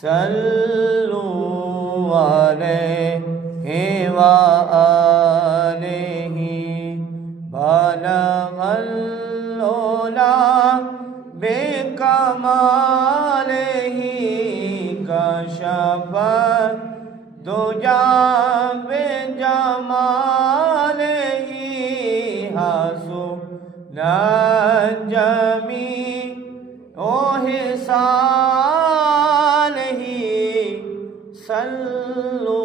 صلوا علیہ وآلہ بلغ العلا بکمالہ کشف الدجی بجمالہ حسن الجمیع حسانہ صلوا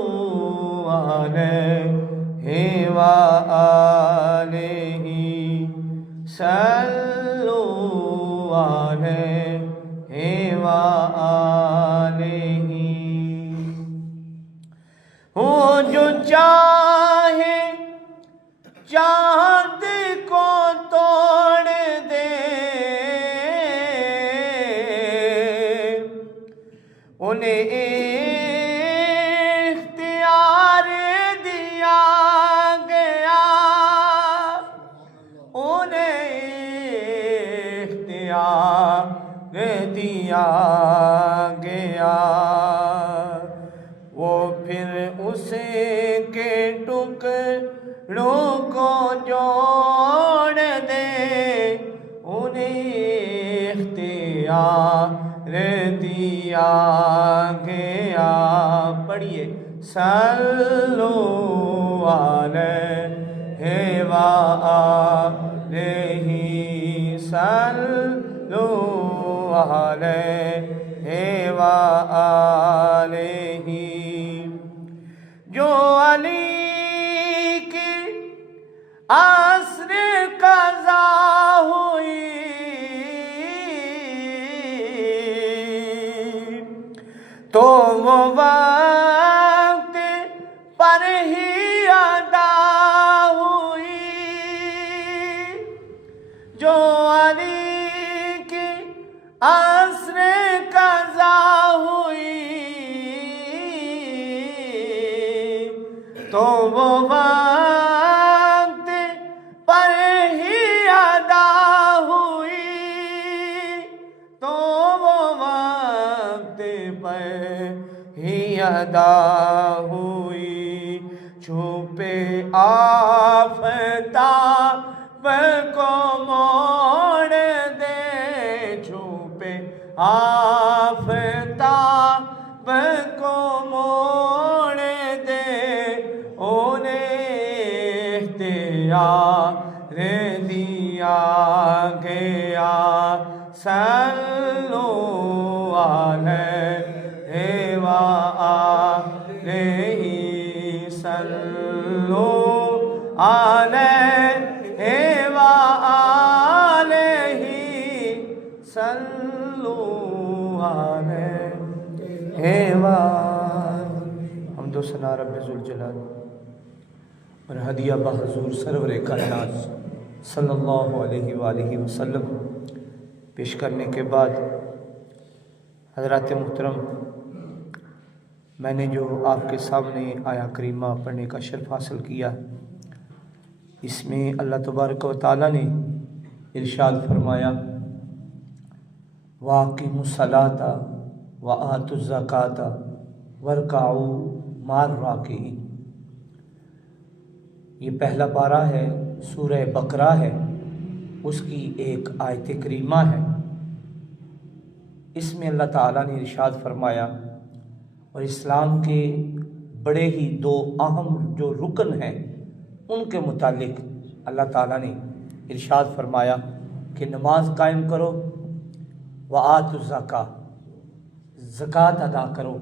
علیہ وآلہ صلوا علیہ وآلہ وہ جو چاہے چاند کو توڑ دے انہیں اختیار دیا گیا انہیں اختیار دیا گیا وہ پھر اس کے ٹکڑوں کو جوڑ دے انہیں اختیار دیا گیا پڑھیے صلوا علیہ وآلہ صلوا علیہ وآلہ جو علی کی عصر قضا ہوئی تو وہ وقت پر ہی ادا ہوئی جو علی کی عصر قضا ہوئی تو وہ وقت پر ہی ادا ہوئی تو وہ وقت پر ہی ادا ہوئی چھپے آفتاب کو موڑ دے چھپے آفتاب کو موڑ دے انہیں اختیار دیا گیا صلوا علیہ وآلہ صلوا علیہ وآلہ صلوا علیہ وآلہ حمد و ثنا رب ذوالجلال اور ہدیہ بحضور سرور کائنات صلی اللہ علیہ وآلہ وسلم پیش کرنے کے بعد حضرات محترم میں نے جو آپ کے سامنے آیا کریمہ پڑھنے کا شرف حاصل کیا اس میں اللہ تبارک و تعالیٰ نے ارشاد فرمایا وَأَقِیمُوا الصَّلَاةَ وَآتُوا الزَّکَاةَ وَارْکَعُوا مَعَ الرَّاکعِینَ یہ پہلا پارہ ہے سورہ بقرہ ہے اس کی ایک آیت کریمہ ہے اس میں اللہ تعالیٰ نے ارشاد فرمایا اور اسلام کے بڑے ہی دو اہم جو رکن ہیں ان کے متعلق اللہ تعالیٰ نے ارشاد فرمایا کہ نماز قائم کرو وآتوا الزکاۃ زکوٰۃ ادا کرو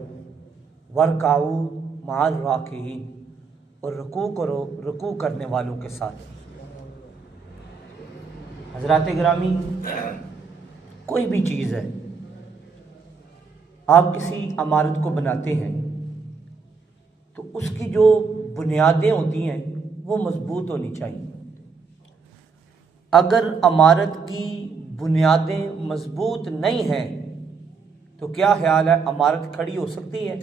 وارکعوا مع الراکعین اور رکوع کرو رکوع کرنے والوں کے ساتھ حضرات گرامی کوئی بھی چیز ہے آپ کسی عمارت کو بناتے ہیں تو اس کی جو بنیادیں ہوتی ہیں وہ مضبوط ہونی چاہیے اگر عمارت کی بنیادیں مضبوط نہیں ہیں تو کیا خیال ہے عمارت کھڑی ہو سکتی ہے؟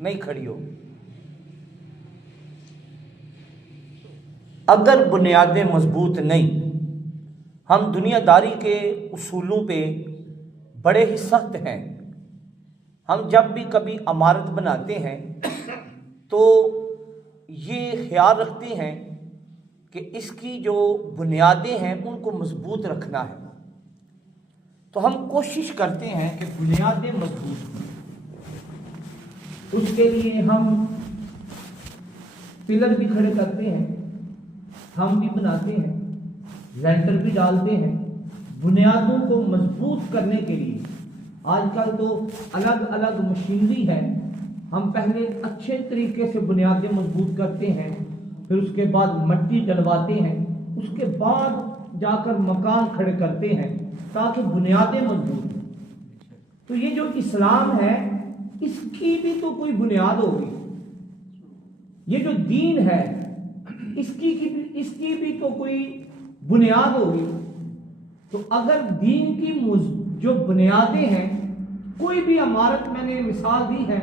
نہیں کھڑی ہو. اگر بنیادیں مضبوط نہیں، ہم دنیا داری کے اصولوں پہ بڑے ہی سخت ہیں، ہم جب بھی کبھی عمارت بناتے ہیں تو یہ خیال رکھتے ہیں کہ اس کی جو بنیادیں ہیں ان کو مضبوط رکھنا ہے، تو ہم کوشش کرتے ہیں کہ بنیادیں مضبوط ہوں۔ اس کے لیے ہم پلر بھی کھڑے کرتے ہیں، ہم بھی بناتے ہیں، لینٹر بھی ڈالتے ہیں۔ بنیادوں کو مضبوط کرنے کے لیے آج کل تو الگ الگ مشینری ہے، ہم پہلے اچھے طریقے سے بنیادیں مضبوط کرتے ہیں، پھر اس کے بعد مٹی ڈلواتے ہیں، اس کے بعد جا کر مکان کھڑے کرتے ہیں تاکہ بنیادیں مضبوط ہوں۔ تو یہ جو اسلام ہے اس کی بھی تو کوئی بنیاد ہوگی، یہ جو دین ہے اس کی بھی تو کوئی بنیاد ہوگی۔ تو اگر دین کی جو بنیادیں ہیں، کوئی بھی عمارت میں نے مثال دی ہے،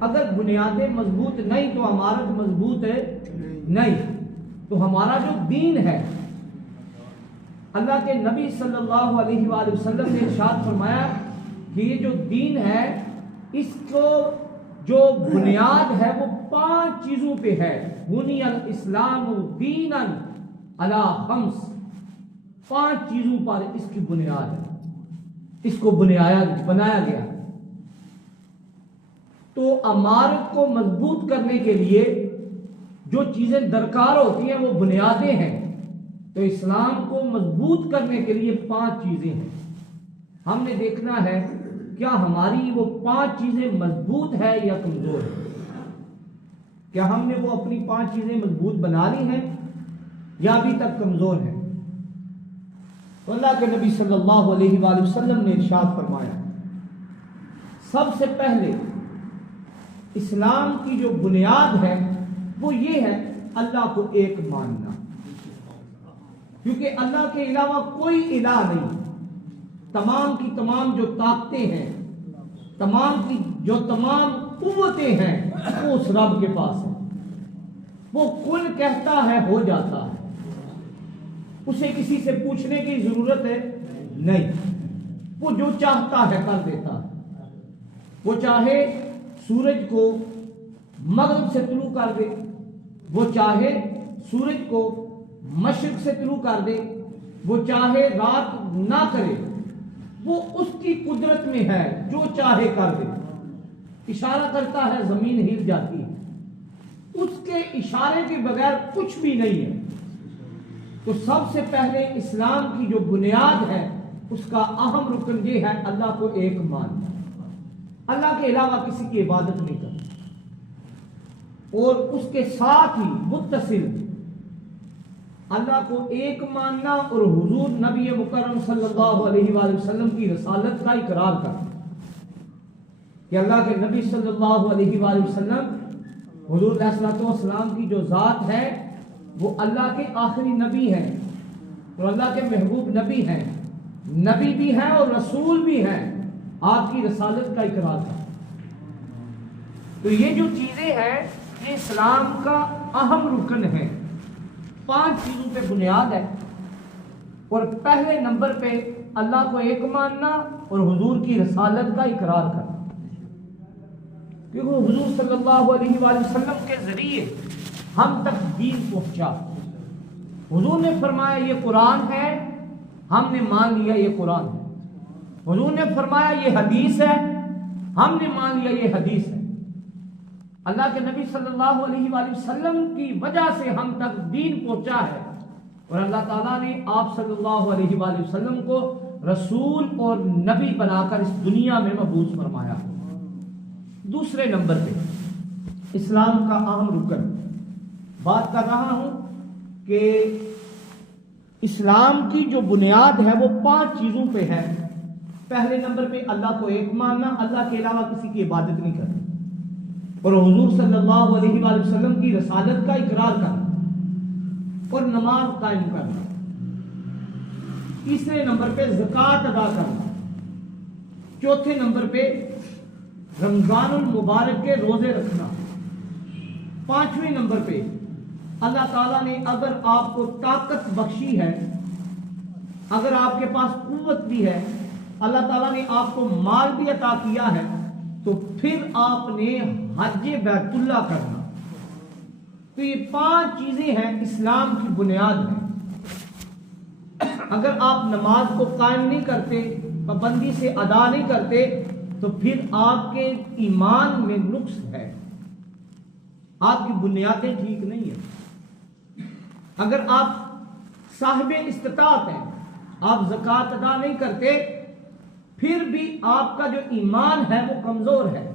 اگر بنیادیں مضبوط نہیں تو عمارت مضبوط ہے نہیں۔ تو ہمارا جو دین ہے، اللہ کے نبی صلی اللہ علیہ وآلہ وسلم نے ارشاد فرمایا کہ یہ جو دین ہے اس کو جو بنیاد ہے وہ 5 چیزوں پہ ہے۔ بنی الاسلام دینا علی 5، 5 چیزوں پر اس کی بنیاد ہے، اس کو بنایا گیا۔ تو عمارت کو مضبوط کرنے کے لیے جو چیزیں درکار ہوتی ہیں وہ بنیادیں ہیں، تو اسلام کو مضبوط کرنے کے لیے 5 چیزیں ہیں۔ ہم نے دیکھنا ہے کیا ہماری وہ 5 چیزیں مضبوط ہے یا کمزور ہے، کیا ہم نے وہ اپنی 5 چیزیں مضبوط بنا لی ہیں یا ابھی تک کمزور ہیں۔ تو اللہ کے نبی صلی اللہ علیہ وآلہ وسلم نے ارشاد فرمایا، سب سے پہلے اسلام کی جو بنیاد ہے وہ یہ ہے اللہ کو ایک ماننا، کیونکہ اللہ کے علاوہ کوئی الہ نہیں۔ تمام کی تمام جو طاقتیں ہیں، تمام قوتیں ہیں وہ اس رب کے پاس ہیں۔ وہ کن کہتا ہے ہو جاتا ہے، اسے کسی سے پوچھنے کی ضرورت ہے نہیں، وہ جو چاہتا ہے کر دیتا ہے۔ وہ چاہے سورج کو مغرب سے طلوع کر دے، وہ چاہے سورج کو مشرق سے طلوع کر دے، وہ چاہے رات نہ کرے، وہ اس کی قدرت میں ہے، جو چاہے کر دے۔ اشارہ کرتا ہے زمین ہل جاتی ہے، اس کے اشارے کے بغیر کچھ بھی نہیں ہے۔ تو سب سے پہلے اسلام کی جو بنیاد ہے اس کا اہم رکن یہ ہے اللہ کو ایک ماننا، اللہ کے علاوہ کسی کی عبادت نہیں کرنا، اور اس کے ساتھ ہی متصل اللہ کو ایک ماننا اور حضور نبی مکرم صلی اللہ علیہ وآلہ وسلم کی رسالت کا اقرار کرنا کہ اللہ کے نبی صلی اللہ علیہ وآلہ وسلم حضور علیہ الصلوۃ والسلام کی جو ذات ہے وہ اللہ کے آخری نبی ہیں اور اللہ کے محبوب نبی ہیں، نبی بھی ہیں اور رسول بھی ہیں، آپ کی رسالت کا اقرار کرنا۔ تو یہ جو چیزیں ہیں یہ اسلام کا اہم رکن ہے، 5 چیزوں پہ بنیاد ہے، اور پہلے نمبر پہ اللہ کو ایک ماننا اور حضور کی رسالت کا اقرار کرنا، کیونکہ حضور صلی اللہ علیہ وآلہ وسلم کے ذریعے ہم تک دین پہنچا۔ حضور نے فرمایا یہ قرآن ہے، ہم نے مان لیا یہ قرآن ہے۔ حضور نے فرمایا یہ حدیث ہے، ہم نے مان لیا یہ حدیث ہے۔ اللہ کے نبی صلی اللہ علیہ وآلہ وسلم کی وجہ سے ہم تک دین پہنچا ہے، اور اللہ تعالیٰ نے آپ صلی اللہ علیہ وآلہ وسلم کو رسول اور نبی بنا کر اس دنیا میں مبعوث فرمایا۔ دوسرے نمبر پہ اسلام کا اہم رکن بات کر رہا ہوں کہ اسلام کی جو بنیاد ہے وہ 5 چیزوں پہ ہے۔ پہلے نمبر پہ اللہ کو ایک ماننا، اللہ کے علاوہ کسی کی عبادت نہیں کرنا، اور حضور صلی اللہ علیہ وآلہ وسلم کی رسالت کا اقرار کرنا اور نماز قائم کرنا۔ تیسرے نمبر پہ زکوٰۃ ادا کرنا۔ چوتھے نمبر پہ رمضان المبارک کے روزے رکھنا۔ 5ویں نمبر پہ اللہ تعالیٰ نے اگر آپ کو طاقت بخشی ہے، اگر آپ کے پاس قوت بھی ہے، اللہ تعالیٰ نے آپ کو مال بھی عطا کیا ہے، تو پھر آپ نے حج بیت اللہ کرنا۔ تو یہ 5 چیزیں ہیں اسلام کی بنیاد ہیں۔ اگر آپ نماز کو قائم نہیں کرتے، پابندی سے ادا نہیں کرتے، تو پھر آپ کے ایمان میں نقص ہے، آپ کی بنیادیں ٹھیک نہیں ہیں۔ اگر آپ صاحب استطاعت ہیں، آپ زکوٰۃ ادا نہیں کرتے، پھر بھی آپ کا جو ایمان ہے وہ کمزور ہے۔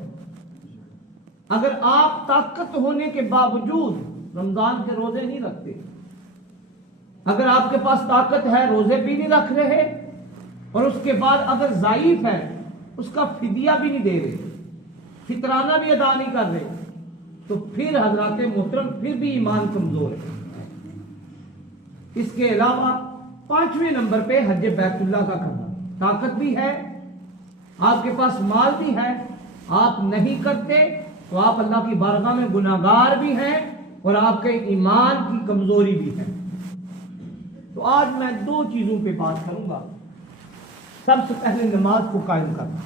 اگر آپ طاقت ہونے کے باوجود رمضان کے روزے نہیں رکھتے، اگر آپ کے پاس طاقت ہے، روزے بھی نہیں رکھ رہے، اور اس کے بعد اگر ضعیف ہے اس کا فدیہ بھی نہیں دے رہے، فطرانہ بھی ادا نہیں کر رہے، تو پھر حضرات محترم پھر بھی ایمان کمزور ہے۔ اس کے علاوہ 5ویں نمبر پہ حج بیت اللہ کا کرنا۔ طاقت بھی ہے، آپ کے پاس مال بھی ہے، آپ نہیں کرتے تو آپ اللہ کی بارگاہ میں گناہگار بھی ہیں اور آپ کے ایمان کی کمزوری بھی ہے۔ تو آج میں 2 چیزوں پہ بات کروں گا۔ سب سے پہلے نماز کو قائم کرنا،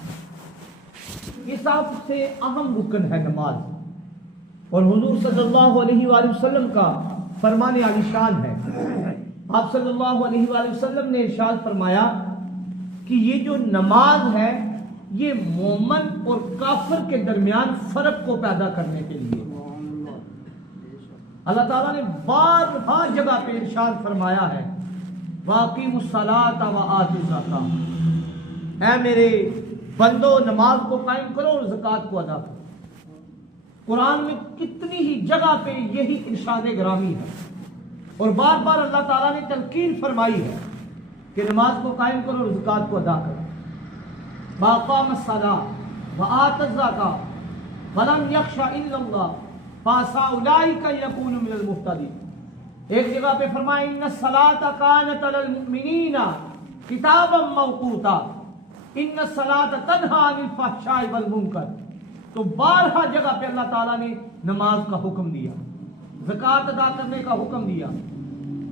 یہ سب سے اہم رکن ہے نماز، اور حضور صلی اللہ علیہ وآلہ وسلم کا فرمان عالی شان ہے۔ آپ صلی اللہ علیہ وآلہ وسلم نے ارشاد فرمایا کہ یہ جو نماز ہے یہ مومن اور کافر کے درمیان فرق کو پیدا کرنے کے لیے اللہ تعالیٰ نے بارہا جگہ پہ ارشاد فرمایا ہے، وَأَقِیمُوا الصَّلَاةَ وَآتُوا الزَّکَاةَ، اے میرے بندو نماز کو قائم کرو اور زکوٰۃ کو ادا کرو۔ قرآن میں کتنی ہی جگہ پہ یہی ارشاد گرامی ہے، اور بار بار اللہ تعالیٰ نے تلقین فرمائی ہے کہ نماز کو قائم کرو اور زکوٰۃ کو ادا کرو۔ وَأَقَامَ الصَّلَاةَ وَآتَى الزَّکَاةَ وَلَمْ يَخْشَ إِلَّا اللَّهَ فَعَسَىٰ أُولَٰئِکَ يَکُونُوا مِنَ الْمُهْتَدِينَ۔ ایک جگہ پہ فرمایا إِنَّ الصَّلَاةَ كَانَتْ عَلَى الْمُؤْمِنِينَ كِتَابًا مَّوْقُوتًا إِنَّ الصَّلَاةَ تَنْهَىٰ عَنِ الْفَحْشَاءِ وَالْمُنکَرِ۔ تو بارہا جگہ پہ اللہ تعالیٰ نے نماز کا حکم دیا، زکوٰۃ ادا کرنے کا حکم دیا۔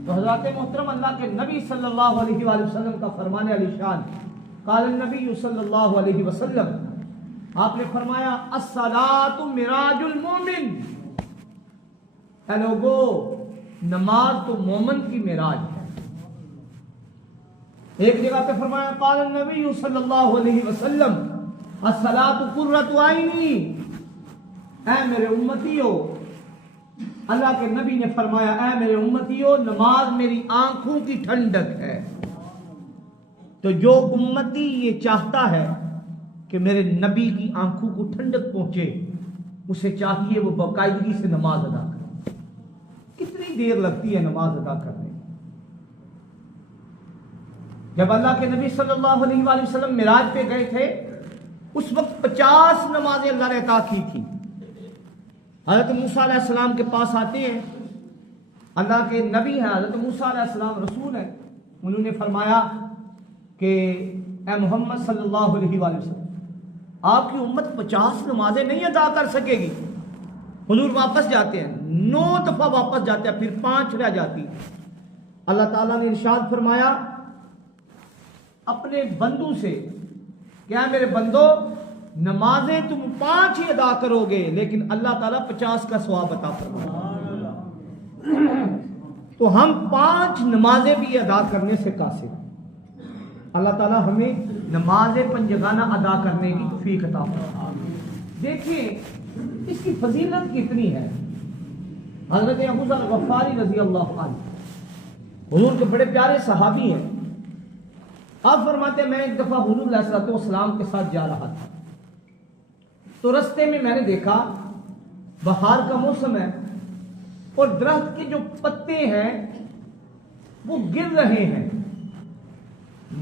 تو حضرات محترم اللہ کے نبی صلی اللہ علیہ وآلہ وسلم کا فرمان علی شان، قال النبی صلی اللہ علیہ وسلم، آپ نے فرمایا الصلاۃ معراج المومن، اے لوگو نماز تو مومن کی معراج ہے۔ ایک جگہ پہ فرمایا قال النبی صلی اللہ علیہ وسلم الصلاۃ قرۃ عینی، اے میرے امتیو، اللہ کے نبی نے فرمایا اے میرے امتیو نماز میری آنکھوں کی ٹھنڈک ہے۔ تو جو امتی یہ چاہتا ہے کہ میرے نبی کی آنکھوں کو ٹھنڈک پہنچے، اسے چاہیے وہ باقاعدگی سے نماز ادا کرے۔ کتنی دیر لگتی ہے نماز ادا کرنے؟ جب اللہ کے نبی صلی اللہ علیہ وآلہ وسلم معراج پہ گئے تھے اس وقت 50 نمازیں اللہ نے عطا کی تھی۔ حضرت موسیٰ علیہ السلام کے پاس آتے ہیں، اللہ کے نبی ہیں، حضرت موسیٰ علیہ السلام رسول ہیں، انہوں نے فرمایا کہ اے محمد صلی اللہ علیہ وآلہ وسلم آپ کی امت 50 نمازیں نہیں ادا کر سکے گی۔ حضور واپس جاتے ہیں، 9 دفعہ واپس جاتے ہیں، پھر 5 رہ جاتی۔ اللہ تعالیٰ نے ارشاد فرمایا اپنے بندوں سے، کیا میرے بندو نمازیں تم 5 ہی ادا کرو گے لیکن اللہ تعالیٰ 50 کا ثواب عطا فرمائے۔ تو ہم 5 نمازیں بھی ادا کرنے سے قاصر۔ اللہ تعالیٰ ہمیں نماز پنجگانہ ادا کرنے کی توفیق عطا فرمائے۔ دیکھیں اس کی فضیلت کتنی ہے۔ حضرت ابو ذر غفاری رضی اللہ عنہ حضور کے بڑے پیارے صحابی ہیں۔ آپ فرماتے ہیں میں ایک دفعہ حضور علیہ السلام کے ساتھ جا رہا تھا، تو رستے میں نے دیکھا بہار کا موسم ہے اور درخت کے جو پتے ہیں وہ گر رہے ہیں،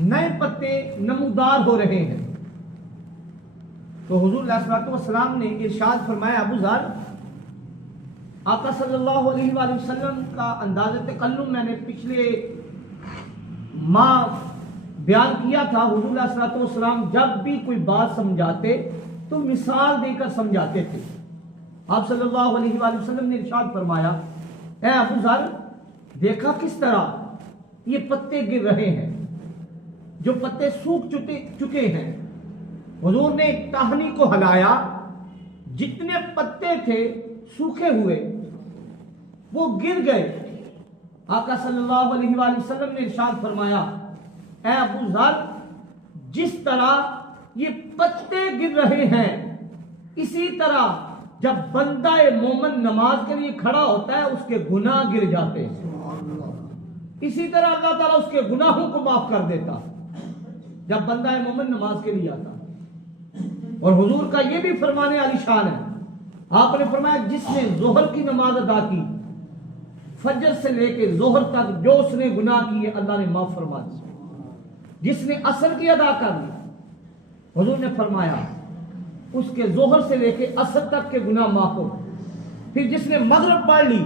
نئے پتے نمودار ہو رہے ہیں۔ تو حضور علیہ السلام نے ارشاد فرمایا ابو ذر، آقا صلی اللہ علیہ وآلہ وسلم کا انداز تکلم میں نے پچھلے ماہ بیان کیا تھا۔ حضور علیہ السلام جب بھی کوئی بات سمجھاتے تو مثال دے کر سمجھاتے تھے۔ آپ صلی اللہ علیہ وآلہ وسلم نے ارشاد فرمایا اے ابو ذر دیکھا کس طرح یہ پتے گر رہے ہیں، جو پتے سوکھ چکے ہیں۔ حضور نے ایک ٹہنی کو ہلایا، جتنے پتے تھے سوکھے ہوئے وہ گر گئے۔ آقا صلی اللہ علیہ وآلہ وسلم نے ارشاد فرمایا، اے ابو ذر، جس طرح یہ پتے گر رہے ہیں اسی طرح جب بندہ مومن نماز کے لیے کھڑا ہوتا ہے اس کے گناہ گر جاتے ہیں، اسی طرح اللہ تعالیٰ اس کے گناہوں کو معاف کر دیتا جب بندہ مومن نماز کے لیے آتا۔ اور حضور کا یہ بھی فرمانے عالی شان ہے، آپ نے فرمایا جس نے ظہر کی نماز ادا کی فجر سے لے کے ظہر تک جو اس نے گناہ کیے اللہ نے معاف فرما دیا، جس نے عصر کی ادا کر لی حضور نے فرمایا اس کے ظہر سے لے کے عصر تک کے گناہ معاف ہو۔ پھر جس نے مغرب پڑھ لی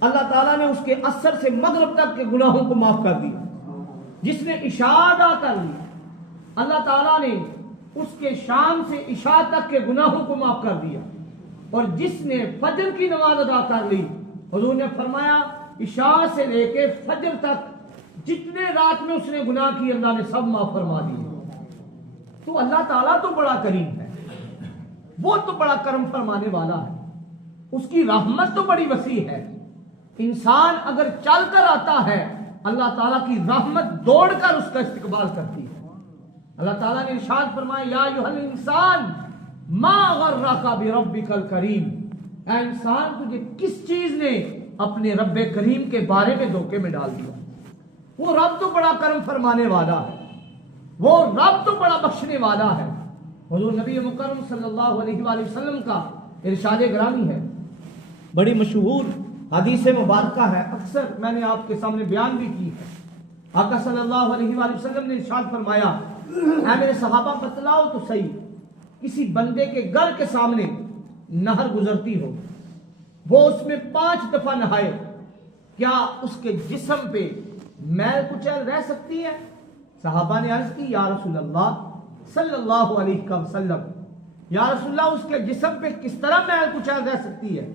اللہ تعالیٰ نے اس کے عصر سے مغرب تک کے گناہوں کو معاف کر دیا۔ جس نے عشاء ادا کر لی اللہ تعالیٰ نے اس کے شام سے عشاء تک کے گناہوں کو معاف کر دیا۔ اور جس نے فجر کی نماز ادا کر لی حضور نے فرمایا عشاء سے لے کے فجر تک جتنے رات میں اس نے گناہ کی اللہ نے سب معاف فرما دیے۔ تو اللہ تعالیٰ تو بڑا کریم ہے، وہ تو بڑا کرم فرمانے والا ہے، اس کی رحمت تو بڑی وسیع ہے۔ انسان اگر چل کر آتا ہے اللہ تعالیٰ کی رحمت دوڑ کر اس کا استقبال کرتی ہے۔ اللہ تعالیٰ نے ارشاد فرمایا یا ایھا الانسان ما غرک بربک الکریم، اے انسان تجھے کس چیز نے اپنے رب کریم کے بارے میں دھوکے میں ڈال دیا؟ وہ رب تو بڑا کرم فرمانے والا ہے، وہ رب تو بڑا بخشنے والا ہے۔ حضور نبی مکرم صلی اللہ علیہ وآلہ وسلم کا ارشاد گرامی ہے، بڑی مشہور حدیث مبارکہ ہے، اکثر میں نے آپ کے سامنے بیان بھی کی ہے۔ آقا صلی اللہ علیہ وآلہ وسلم نے ارشاد فرمایا اے میرے صحابہ بتلاؤ تو صحیح، کسی بندے کے گھر کے سامنے نہر گزرتی ہو، وہ اس میں 5 دفعہ نہائے، کیا اس کے جسم پہ میل کچیل رہ سکتی ہے؟ صحابہ نے عرض کی یا رسول اللہ صلی اللہ علیہ وسلم، یا رسول اللہ اس کے جسم پہ کس طرح میل کچیل رہ سکتی ہے؟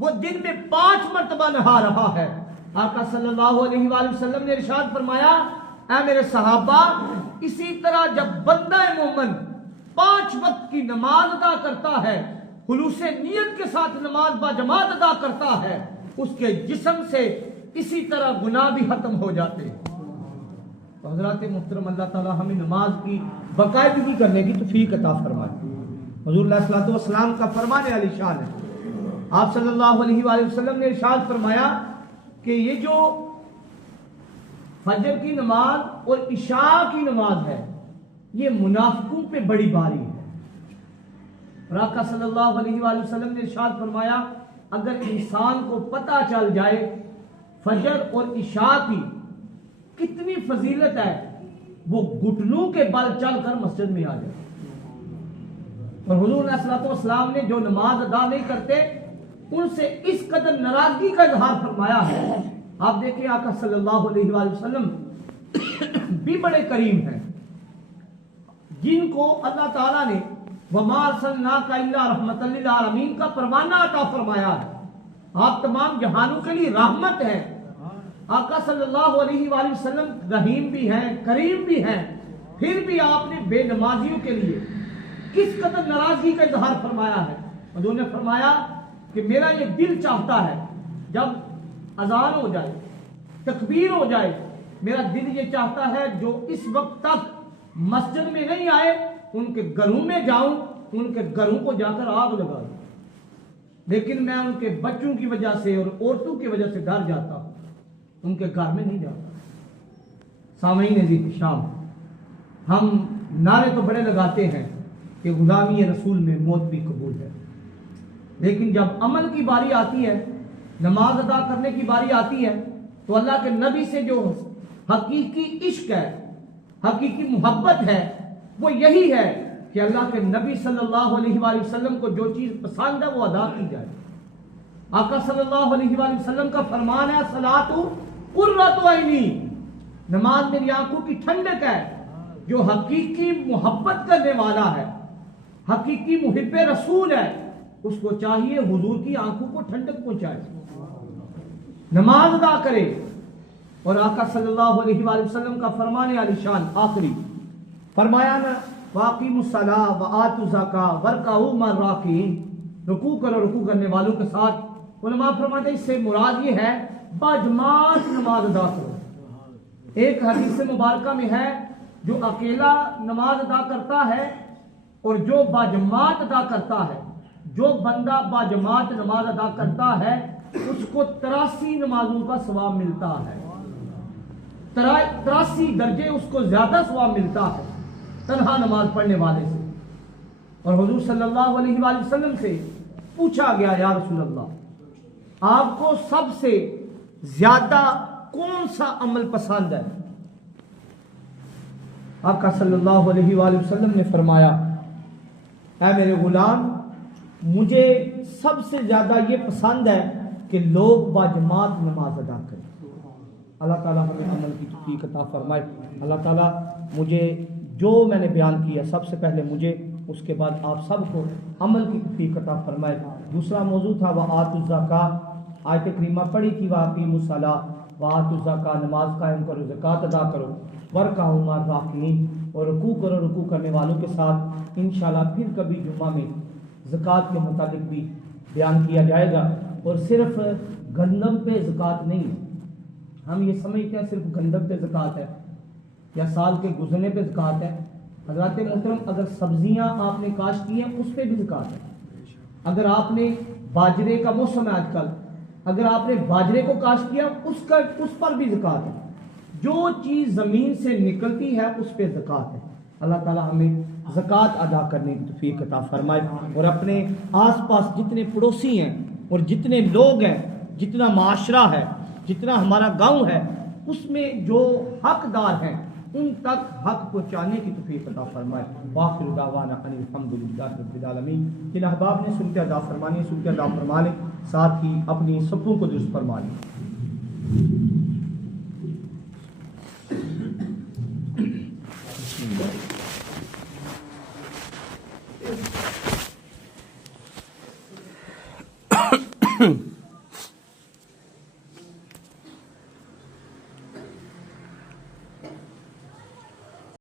وہ دن میں 5 مرتبہ نہا رہا ہے۔ آقا صلی اللہ علیہ وآلہ وسلم نے ارشاد فرمایا اے میرے صحابہ اسی طرح جب بندہ مومن 5 وقت کی نماز ادا کرتا ہے، خلوص نیت کے ساتھ نماز با جماعت ادا کرتا ہے، اس کے جسم سے اسی طرح گناہ بھی ختم ہو جاتے ہیں۔ تو حضرات محترم اللہ تعالیٰ ہمیں نماز کی باقاعدگی کرنے کی توفیق عطا فرمائے۔ حضور علیہ الصلوۃ والسلام کا فرمان علی شان ہے، آپ صلی اللہ علیہ وآلہ وسلم نے ارشاد فرمایا کہ یہ جو فجر کی نماز اور عشاء کی نماز ہے یہ منافقوں پہ بڑی باری ہے۔ اور آقا صلی اللہ علیہ وآلہ وسلم نے ارشاد فرمایا اگر انسان کو پتہ چل جائے فجر اور عشاء کی کتنی فضیلت ہے وہ گھٹنوں کے بل چل کر مسجد میں آ جائے۔ اور حضور علیہ الصلوۃ والسلام نے جو نماز ادا نہیں کرتے ان سے اس قدر ناراضگی کا اظہار فرمایا ہے۔ آپ دیکھیں آقا صلی اللہ علیہ وآلہ وسلم بھی بڑے کریم ہیں، جن کو اللہ تعالیٰ نے وَمَا أَرْسَلْنَاكَ إِلَّا رَحْمَةً لِلْعَالَمِينَ کا پروانہ عطا فرمایا ہے، آپ تمام جہانوں کے لیے رحمت ہیں۔ آقا صلی اللہ علیہ وآلہ وسلم رحیم بھی ہیں، کریم بھی ہیں، پھر بھی آپ نے بے نمازیوں کے لیے کس قدر ناراضگی کا اظہار فرمایا ہے۔ حضور نے فرمایا کہ میرا یہ دل چاہتا ہے جب اذان ہو جائے تکبیر ہو جائے میرا دل یہ چاہتا ہے جو اس وقت تک مسجد میں نہیں آئے ان کے گھروں میں جاؤں، ان کے گھروں کو جا کر آگ لگا دوں، لیکن میں ان کے بچوں کی وجہ سے اور عورتوں کی وجہ سے ڈر جاتا ہوں، ان کے گھر میں نہیں جاتا۔ سامعین عزیز شام، ہم نعرے تو بڑے لگاتے ہیں کہ غلامی رسول میں موت بھی قبول ہے، لیکن جب عمل کی باری آتی ہے، نماز ادا کرنے کی باری آتی ہے تو اللہ کے نبی سے جو حقیقی عشق ہے، حقیقی محبت ہے، وہ یہی ہے کہ اللہ کے نبی صلی اللہ علیہ وآلہ وسلم کو جو چیز پسند ہے وہ ادا کی جائے۔ آقا صلی اللہ علیہ وآلہ وسلم کا فرمان ہے الصلاۃ قرۃ عینی، نماز میری آنکھوں کی ٹھنڈک ہے۔ جو حقیقی محبت کرنے والا ہے، حقیقی محب رسول ہے، اس کو چاہیے حضور کی آنکھوں کو ٹھنڈک پہنچائے، نماز ادا کرے۔ اور آقا صلی اللہ علیہ وآلہ وسلم کا فرمان علی شان آخری فرمایا نا واقیموا الصلاۃ وآتوا الزکاۃ وارکعوا مع الراکعین، رکوع کرو رکوع کرنے والوں کے ساتھ۔ علماء فرماتے ہیں اس سے مراد یہ ہے باجماعت نماز ادا کرو۔ ایک حدیث مبارکہ میں ہے جو اکیلا نماز ادا کرتا ہے اور جو باجماعت ادا کرتا ہے، جو بندہ باجماعت نماز ادا کرتا ہے اس کو 83 نمازوں کا ثواب ملتا ہے، 83 درجے اس کو زیادہ ثواب ملتا ہے تنہا نماز پڑھنے والے سے۔ اور حضور صلی اللہ علیہ وآلہ وسلم سے پوچھا گیا یا رسول اللہ آپ کو سب سے زیادہ کون سا عمل پسند ہے؟ آقا صلی اللہ علیہ وآلہ وسلم نے فرمایا اے میرے غلام، مجھے سب سے زیادہ یہ پسند ہے کہ لوگ باجماعت نماز ادا کریں۔ اللہ تعالیٰ ہمیں عمل کی توفیق عطا فرمائے۔ اللہ تعالیٰ مجھے جو میں نے بیان کیا سب سے پہلے مجھے، اس کے بعد آپ سب کو عمل کی توفیق عطا فرمائے۔ دوسرا موضوع تھا وآتوا الزکاۃ، آیت کریمہ پڑھی تھی واقیموا الصلاۃ وآتوا الزکاۃ، نماز قائم کرو زکوٰۃ ادا کرو، وارکعوا مع الراکعین، اور رکوع کرو رکوع کرنے والوں کے ساتھ۔ انشاءاللہ پھر کبھی جمعہ میں زکوٰۃ کے متعلق بھی بیان کیا جائے گا، اور صرف گندم پہ زکوٰۃ نہیں ہے۔ ہم یہ سمجھتے ہیں صرف گندم پہ زکوٰۃ ہے یا سال کے گزرنے پہ زکوٰۃ ہے۔ حضرات محترم، اگر سبزیاں آپ نے کاشت کی ہیں اس پہ بھی زکوٰۃ ہے۔ اگر آپ نے باجرے کا موسم ہے آج کل، اگر آپ نے باجرے کو کاشت کیا اس پر بھی زکوٰۃ ہے۔ جو چیز زمین سے نکلتی ہے اس پہ زکوٰۃ ہے۔ اللہ تعالیٰ ہمیں زکوٰۃ ادا کرنے کی توفیق عطا فرمائے، اور اپنے آس پاس جتنے پڑوسی ہیں اور جتنے لوگ ہیں، جتنا معاشرہ ہے، جتنا ہمارا گاؤں ہے، اس میں جو حقدار ہیں ان تک حق پہنچانے کی توفیق عطا فرمائے۔ وآخر دعوانا ان الحمدللہ رب العالمین۔ جن احباب نے سنتے ادا فرمانی سنتے ادا فرما لیں، ساتھ ہی اپنی صفوں کو درست فرما لیں۔